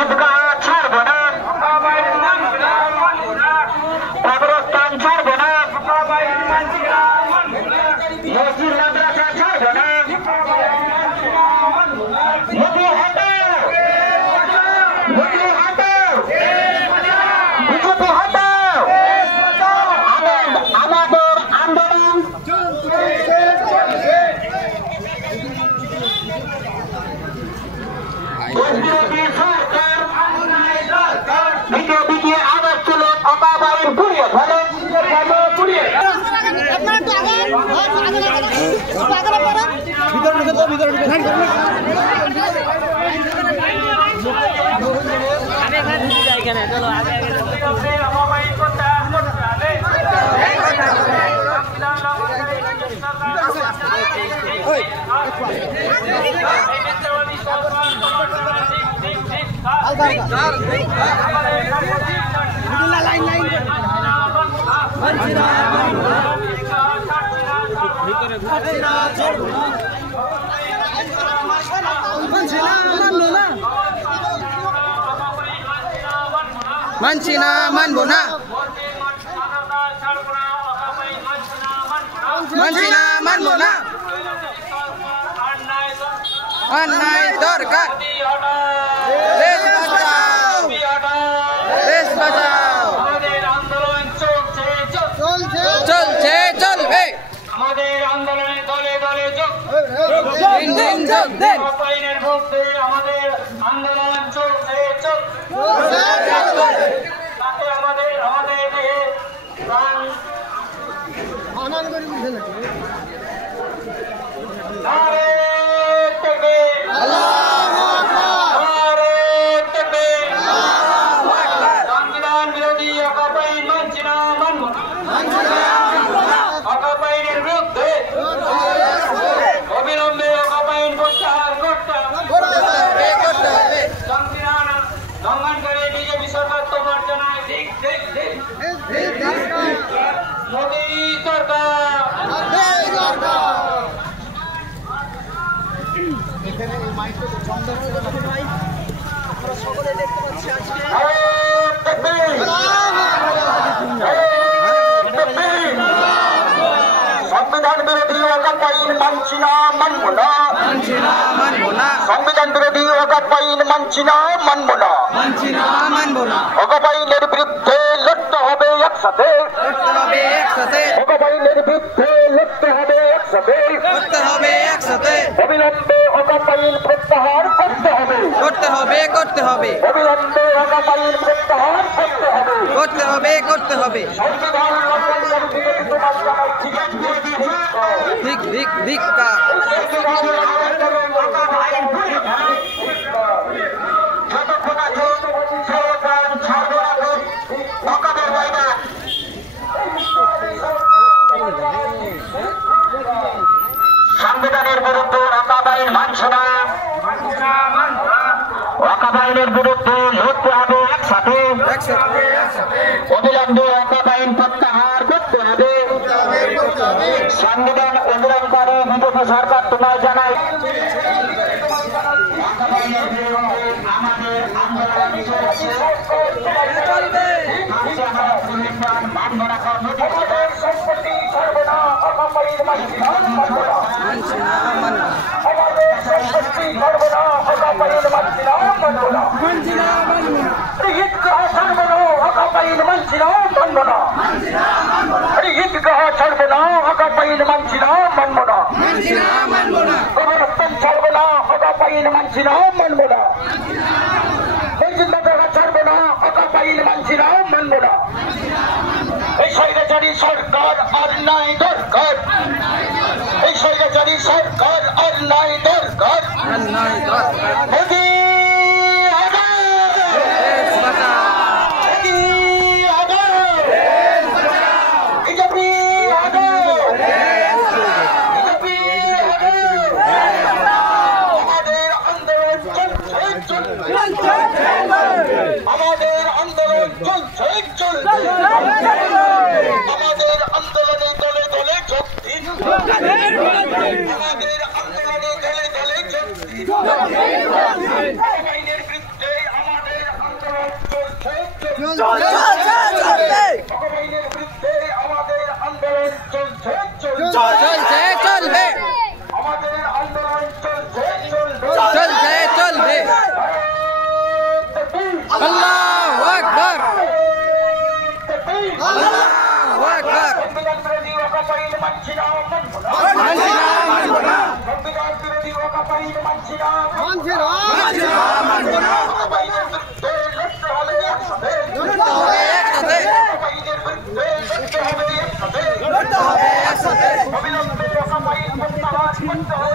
ঈদগাহ ছাড়ব না, কবরস্থান ছাড়ব না, মসজিদ মাদ্রাসা ছাড়ব না। মোদি হটাও, মোদি হটাও, বিজেপি হটাও। আমাদের আন্দোলন বিরোধী সরকার বিজেপিকে আবার তুলে অকাবাইন পুড়িয়ে ফেলে, পুড়িয়ে মানছি না, মানবো না, মানছি না, মানবো না। অন্যায় দরকার, দেশ বাঁচাও, দেশ বাঁচাও। আমাদের আন্দোলন চলছে, চলছে, চলবে। আমাদের আন্দোলনে দলে দলে যোগ দিন দিন যোগ দিন। অকাবাইনের বিরুদ্ধে আমাদের আন্দোলন চলছে, তাতে আমাদের দেহে প্রাণ নারে তাকবীর, নারে তাকবীর। সংবিধান বিরোধী অকাবাইন মানছি না, মানব না। অকাবাইনের বিরুদ্ধে অবিলম্বে অকাবাইন প্রত্যাহার করতে হবে। সংবিধান লঙ্ঘন করে বিজেপি সরকার তোমার জানায় ঠিক ঠিক ঠিক। মোদী সরকার সংবিধান বিরোধী অকাবাইন মানছি না, মানব না। মানছি না, মানবো না, সংবিধান বিরোধী অকাবাইন মানছি না, মানব না। মানছি না, মানবো না। অকাবাইনের বিরুদ্ধে লড়তে হবে একসাথে, করতে হবে একসাথে, অকাবাইনের বিরুদ্ধে লড়তে হবে একসাথে। করতে হবে একসাথে, অবিলম্বে অকাবাইন প্রত্যাহার করতে হবে, করতে হবে, করতে হবে, অবিলম্বে অকাবাইন প্রত্যাহার করতে হবে। করতে হবে, করতে হবে। সংবিধান লঙ্ঘন করে বিজেপি তোমার জানায় ঠিক ধিক ধিক ধিক্কার। সংবিধান লঙ্ঘন করে অকাবাইন পুড়িয়ে ফেলে। যতক্ষণ আছে সরকার ছাড়বো না, অকাবের বাইনা। সংবিধানের বিরুদ্ধে অকাবাইন মানছে না, অকাবাইনের বিরুদ্ধে লড়তে হবে একসাথে। একসাথে, অবিলম্বে অকাবাইন প্রত্যাহার করতে হবে। সংবিধান উল্লঙ্ঘনকারী বিজেপি সরকার তোমায় জানায় অকাবাইনের বিরুদ্ধে আমাদের আন্দোলন চলছে, চলবে। আমরা সংবিধান মানব না। আমাদের সম্পত্তি ছাড়বো না, অকাবাইন মানছি না, মানব না। মানছি না, মানবো না, আমাদের সম্পত্তি ছাড়বো না, অকাবাইন মানছি না, মানব না। মানছি না, মানবো না, ঈদগাহ ছাড়বো না, অকাবাইন মানছি না, মানব না। ঈদগাহ ছাড়বো না, অকাবাইন মানছি না, মানব না। মানছি না, মানবো না, কবরস্থান ছাড়বো না, অকাবাইন মানছি না, মানব না। মসজিদ মাদ্রাসা ছাড়বো না, অকাবাইন মানছি না, মানব না। এই স্বৈরাচারী সরকার আর নাই দরকার, এই স্বৈরাচারী সরকার আর নাই দরকার। অন্যায় দরকার, মোদি দেশ বাঁচাও, মোদি বিজেপি বিজেপি আমাদের আন্দোলন চলছে, আমাদের আন্দোলন চলছে, আমাদের আন্দোলনে দলে দলে যোগ দিন, আমাদের আন্দোলনে দলে দলে যোগ দিন। অকবাইনের বিরুদ্ধে আমাদের আন্দোলন চলছে চলবে আমাদের আন্দোলন চলছে চলবে আল্লাহু আকবার আল্লাহু আকবার সংবিধান বিরোধী অকবাইন মানছি না মানব না সংবিধান বিরোধী অকবাইন মানছি না মানব না অকবাইনের বিরুদ্ধে লড়তে হবে একসাথে একসাথে অকবাইনের বিরুদ্ধে লড়তে হবে একসাথে একসাথে অবিলম্বে অকবাইন প্রত্যাহার করতে হবে